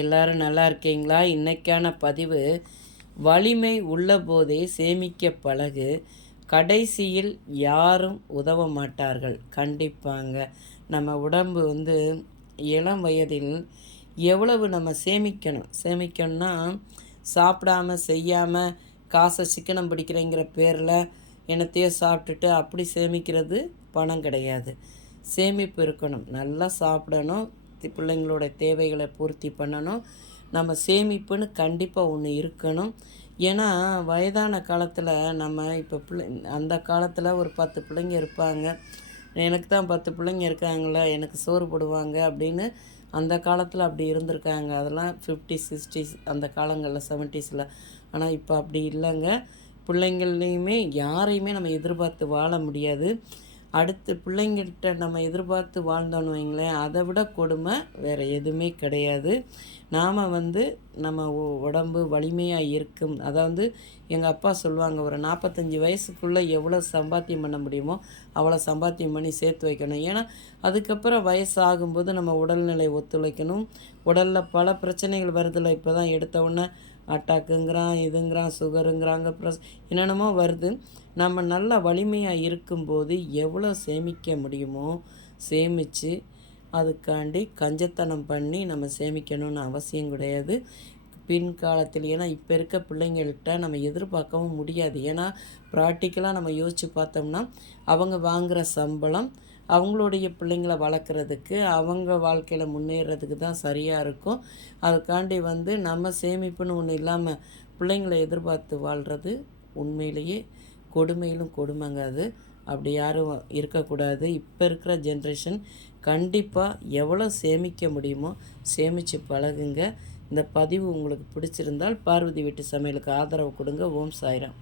எல்லாரும் நல்லா இருக்கீங்களா? இன்னைக்கான பதிவு, வலிமை உள்ளபோதே சேமிக்க பழகு, கடைசியில் யாரும் உதவ மாட்டார்கள். கண்டிப்பாங்க. நம்ம உடம்பு இளம் வயதில் எவ்வளவு நம்ம சேமிக்கணும்னா, சாப்பிடாம செய்யாமல் காசை சிக்கனம் பிடிக்கிறேங்கிற பேரில் என்னத்தையோ சாப்பிட்டுட்டு அப்படி சேமிக்கிறது பணம் கிடையாது. சேமிப்பு இருக்கணும். நல்லா சாப்பிடணும், பிள்ளைங்களோட தேவைகளை பூர்த்தி பண்ணணும். நம்ம சேமிப்புன்னு கண்டிப்பாக ஒன்று இருக்கணும். ஏன்னா வயதான காலத்தில் நம்ம இப்போ அந்த காலத்தில் ஒரு 10 பிள்ளைங்க இருப்பாங்க. எனக்கு தான் 10 பிள்ளைங்க இருக்காங்களா, எனக்கு சோறு போடுவாங்க அப்படின்னு அந்த காலத்தில் அப்படி இருந்திருக்காங்க. அதெல்லாம் 50s 60s அந்த காலங்களில் 70ஸில். ஆனால் இப்போ அப்படி இல்லைங்க. பிள்ளைங்கள்லையுமே யாரையுமே நம்ம எதிர்பார்த்து வாழ முடியாது. அடுத்து பிள்ளைங்கள்கிட்ட நம்ம எதிர்பார்த்து வாழ்ந்தோன்னு வைங்களேன், அதை விட கொடுமை வேறு எதுவுமே கிடையாது. நாம் நம்ம உடம்பு வலிமையாக இருக்கும். அதாவது எங்கள் அப்பா சொல்லுவாங்க, ஒரு 45 வயசுக்குள்ளே எவ்வளோ சம்பாத்தியம் பண்ண முடியுமோ அவ்வளோ சம்பாத்தியம் பண்ணி சேர்த்து வைக்கணும். ஏன்னா அதுக்கப்புறம் வயசாகும்போது நம்ம உடல்நிலை ஒத்துழைக்கணும். உடலில் பல பிரச்சனைகள் வருதில்ல. இப்போ தான் எடுத்தவுடனே அட்டாக்குங்கிறான், இதுங்கிறான், சுகருங்கிறாங்க, என்னென்னமோ வருது. நம்ம நல்லா வலிமையாக இருக்கும்போது எவ்வளோ சேமிக்க முடியுமோ சேமித்து, அதுக்காண்டி கஞ்சத்தனம் பண்ணி நம்ம சேமிக்கணும்னு அவசியம் கிடையாது பின்காலத்தில். ஏன்னா இப்போ இருக்க பிள்ளைங்கள்கிட்ட நம்ம எதிர்பார்க்கவும் முடியாது. ஏன்னா ப்ராக்டிக்கலாக நம்ம யோசித்து பார்த்தோம்னா, அவங்க வாங்குகிற சம்பளம் அவங்களுடைய பிள்ளைங்களை வளர்க்குறதுக்கு, அவங்க வாழ்க்கையில் முன்னேறதுக்கு தான் சரியாக இருக்கும். அதுக்காண்டி நம்ம சேமிப்புன்னு ஒன்று இல்லாமல் பிள்ளைங்களை எதிர்பார்த்து வாழ்கிறது உண்மையிலேயே கொடுமையிலும் கொடுமைங்க அது. அப்படி யாரும் இருக்கக்கூடாது. இப்போ இருக்கிற ஜென்ரேஷன் கண்டிப்பாக எவ்வளோ சேமிக்க முடியுமோ சேமித்து பழகுங்க. இந்த பதிவு உங்களுக்கு பிடிச்சிருந்தால் பார்வதி வீட்டு சமையலுக்கு ஆதரவு கொடுங்க. ஓம் சாய்ராம்.